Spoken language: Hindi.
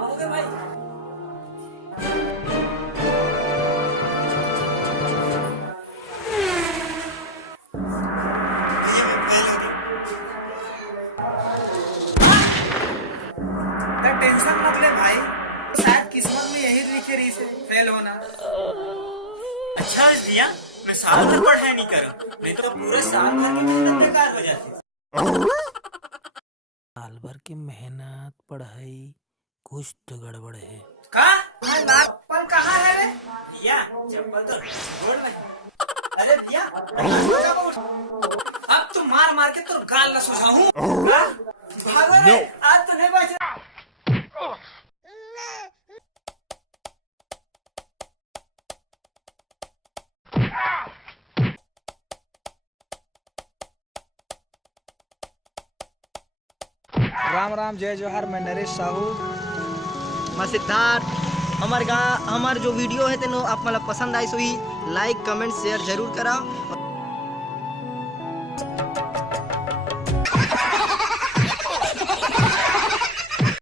हो गया भाई? टेंशन मत ले भाई, शायद किस्मत में यही लिखी रही से फेल होना। अच्छा भैया, मैं साल भर पढ़ाई नहीं करूँ, नहीं तो पूरे साल भर की मेहनत बेकार हो जाती। साल भर की मेहनत पढ़ाई कुछ तो गड़बड़ है। कहाँ चप्पल कहाँ है रे? भैया चप्पल तो रोड में है। अरे भैया अब तो मार मार के तो गाल न सुझाऊं। भागो रे, आज तो नहीं बच रहा। राम राम, जय जोहार। मैं नरेश साहू। मैं सिद्धार्थ। हमार जो वीडियो है तेनो आप मतलब पसंद आई, सो ही लाइक कमेंट शेयर जरूर करा।